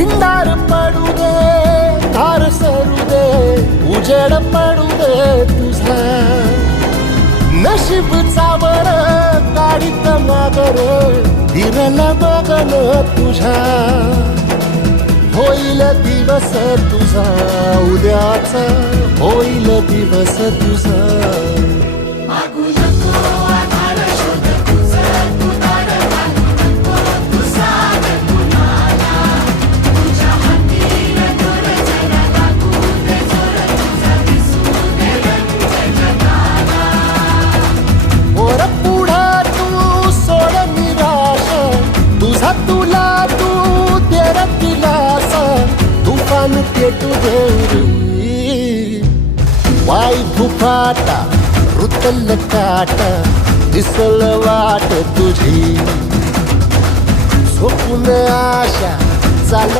भिंडार पडू दे, धार सरू दे, उजेड पडू दे तुझा. नशीब चावर काढीत मागर, फिरल बघन तुझ्या. होईल दिवस तुझा उद्याचा, होईल दिवस तुझा. तुला तू तेरा दिलास तुफान पेटू दे. वाई फुफाटा रुतल काटा, दिसल वाट तुझी. झोपून आशा चाल